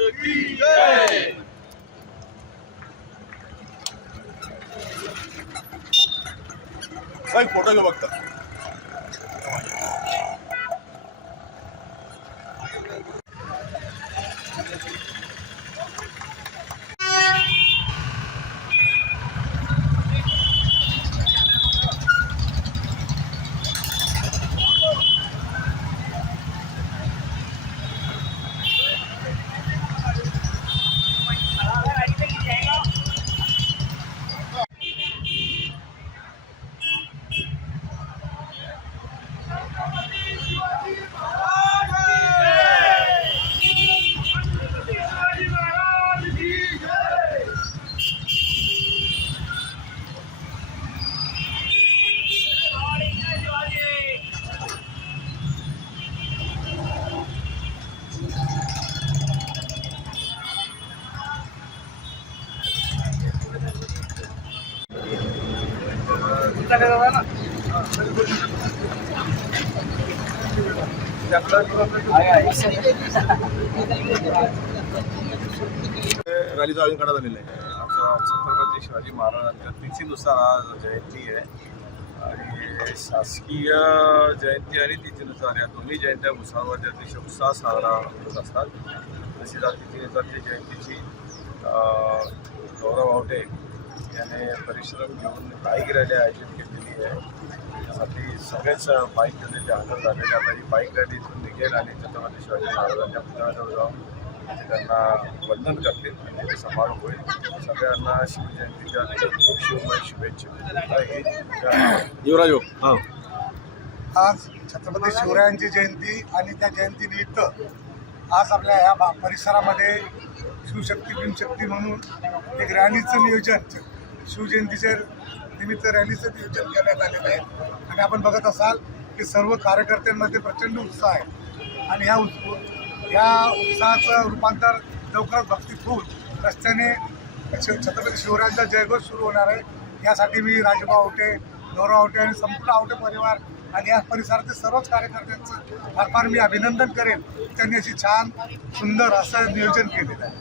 की जय फोटो घेऊ बघता रॅलीचं आयोजन करण्यात आलेलं आहे. आमचा छत्रपती शिवाजी महाराजांच्या तिथीनुसार आज जयंती आहे. आणि शासकीय जयंती आणि तिथीनुसार या दोन्ही जयंत्या मुसलमानच्या अतिशय उत्साह साजरा होत असतात. तसेच आज तिथीनुसार ती जयंतीची गौरव आवटे याने परिश्रम घेऊन बाईक रॅली आयोजित केलेली आहे. त्यासाठी सगळेच बाईक रॅलीचे हजर झालेले आता ही बाईक रॅली इथून निघेल आणि छत्रपती शिवाजी महाराजांच्या पुतळ्याजवळ जाऊन त्यांना वंदन करतील. आणि ते समारोप होईल. सगळ्यांना शिवजयंतीच्या खूप शिवमय शुभेच्छा. युवराज हां. आज छत्रपती शिवरायांची जयंती आणि त्या जयंतीनिमित्त आज आपल्या ह्या परिसरामध्ये शिवशक्ती भीमशक्ती म्हणून एक रॅलीचं नियोजन शिवजयंतीच्या निमित्त रॅलीचं नियोजन करण्यात आलेलं आहे. आणि आपण बघत असाल की सर्व कार्यकर्त्यांमध्ये प्रचंड उत्साह आहे. आणि ह्या उत्स या उत्साहाचं रूपांतर लवकरच भक्तीत होऊन रस्त्याने शिव छत्रपती शिवरायांचा जयघोष सुरू होणार आहे. यासाठी मी राजूभाऊ आवटे गौरव आवटे आणि संपूर्ण आवटे परिवार आणि या परिसरातील सर्वच कार्यकर्त्यांचं फार फार मी अभिनंदन करेन. त्यांनी अशी छान सुंदर असं नियोजन केलेलं आहे.